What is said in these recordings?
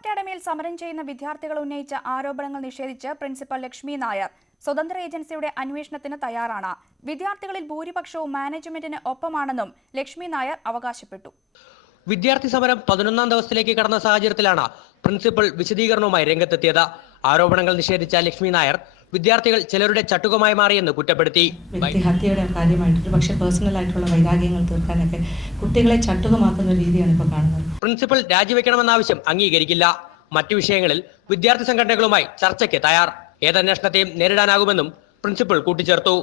അക്കാദമിയിൽ സമരം ചെയ്യുന്ന വിദ്യാർത്ഥികൾ ഉന്നയിച്ച ആരോപണങ്ങൾ നിഷേധിച്ച് പ്രിൻസിപ്പൽ ലക്ഷ്മി നായർ സ്വതന്ത്ര ഏജൻസിയുടെ അന്വേഷണത്തിന് തയ്യാറാണ്. വിദ്യാർത്ഥികളിൽ ഭൂരിപക്ഷവും മാനേജ്മെന്റിന് ഒപ്പമാണെന്നും ലക്ഷ്മി നായർ അവകാശപ്പെട്ടു. വിദ്യാർത്ഥി സമരം 11ാം ദിവസത്തിലേക്ക് കടന്ന സാഹചര്യത്തിലാണ് പ്രിൻസിപ്പൽ വിശദീകരണവുമായി രംഗത്തെത്തിയത്. ആരോപണങ്ങൾ നിഷേധിച്ച ലക്ഷ്മി നായർ വിദ്യാർത്ഥികൾ ചിലരുടെ ചട്ടുകമായി മാറിയെന്ന് കുറ്റപ്പെടുത്തി. വ്യക്തിഹത്യയുടെ കാര്യമായിട്ട് പക്ഷേ പേഴ്സണൽ ആയിട്ടുള്ള വൈരാഗ്യങ്ങൾ തീർക്കാനൊക്കെ കുട്ടികളെ ചട്ടുകമാക്കുന്ന രീതിയാണ് ഇപ്പോൾ കാണുന്നത്. പ്രിൻസിപ്പൽ രാജിവെക്കണമെന്ന ആവശ്യം അംഗീകരിക്കില്ല. മറ്റു വിഷയങ്ങളിൽ വിദ്യാർത്ഥി സംഘടനകളുമായി ചർച്ചയ്ക്ക് തയ്യാർ. ഏതന്വേഷണത്തെയും നേരിടാനാകുമെന്നും പ്രിൻസിപ്പൽ കൂട്ടിച്ചേർത്തു.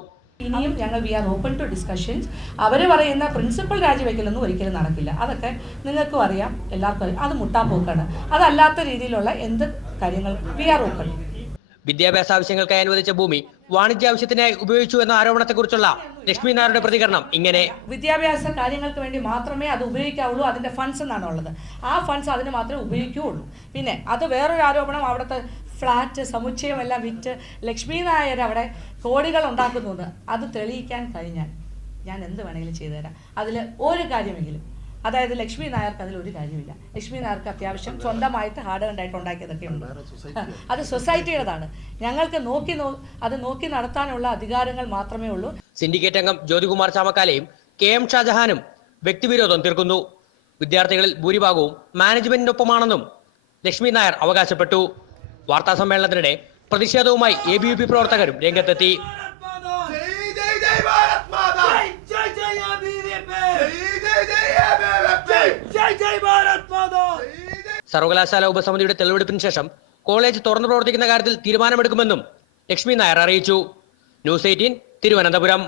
ഇനിയും ഞങ്ങൾ we are open to discussions. അവർ പറയുന്ന പ്രിൻസിപ്പൽ രാജിവെക്കലൊന്നും ഒരിക്കലും നടക്കില്ല. അതൊക്കെ നിങ്ങൾക്കും അറിയാം, എല്ലാവർക്കും അറിയാം. അത് മുട്ടാപ്പോക്കാണ്. അതല്ലാത്ത രീതിയിലുള്ള എന്ത് കാര്യങ്ങൾ വി ആർ ഓപ്പൺ. വിദ്യാഭ്യാസ ആവശ്യങ്ങൾക്കായി അനുവദിച്ച ഭൂമി വാണിജ്യ ആവശ്യത്തിനായി ഉപയോഗിച്ചു എന്ന ആരോപണത്തെക്കുറിച്ചുള്ള ലക്ഷ്മി നായരുടെ പ്രതികരണം ഇങ്ങനെ: വിദ്യാഭ്യാസ കാര്യങ്ങൾക്ക് വേണ്ടി മാത്രമേ അത് ഉപയോഗിക്കാവുള്ളൂ. അതിന്റെ ഫണ്ട്സ് എന്നാണ് ഉള്ളത്. ആ ഫണ്ട്സ് അതിന് മാത്രമേ ഉപയോഗിക്കുകയുള്ളൂ. പിന്നെ അത് വേറൊരു ആരോപണം, അവിടുത്തെ ഫ്ലാറ്റ് സമുച്ചയം എല്ലാം വിറ്റ് ലക്ഷ്മി നായർ അവിടെ കോടികൾ ഉണ്ടാക്കുന്നത് അത് തെളിയിക്കാൻ കഴിഞ്ഞാൽ ഞാൻ എന്ത് വേണമെങ്കിലും ചെയ്തു തരാം. അതിൽ ഒരു കാര്യമെങ്കിലും, അതായത് ലക്ഷ്മി നായർക്ക് അതിലൊരു കാര്യമില്ല. ലക്ഷ്മി നായർക്ക് അത്യാവശ്യം സ്വന്തമായിട്ട് ഹാർഡ് ആയിട്ട് ഉണ്ടാക്കിയതൊക്കെ ഉണ്ട്. അത് സൊസൈറ്റിയുടേതാണ്. ഞങ്ങൾക്ക് അത് നോക്കി നടത്താനുള്ള അധികാരങ്ങൾ മാത്രമേ ഉള്ളൂ. സിൻഡിക്കേറ്റ് അംഗം ജ്യോതികുമാർ ചാമക്കാലയും KM ഷാജഹാനും വ്യക്തിവിരോധം തീർക്കുന്നു. വിദ്യാർത്ഥികളിൽ ഭൂരിഭാഗവും മാനേജ്മെന്റിനൊപ്പമാണെന്നും ലക്ഷ്മി നായർ അവകാശപ്പെട്ടു. വാർത്താ സമ്മേളനത്തിനിടെ പ്രതിഷേധവുമായി ABVP പ്രവർത്തകരും രംഗത്തെത്തി. സർവകലാശാല ഉപസമിതിയുടെ തെളിവെടുപ്പിന് ശേഷം കോളേജ് തുറന്നു പ്രവർത്തിക്കുന്ന കാര്യത്തിൽ തീരുമാനമെടുക്കുമെന്നും ലക്ഷ്മി നായർ അറിയിച്ചു. ന്യൂസ് 18 തിരുവനന്തപുരം.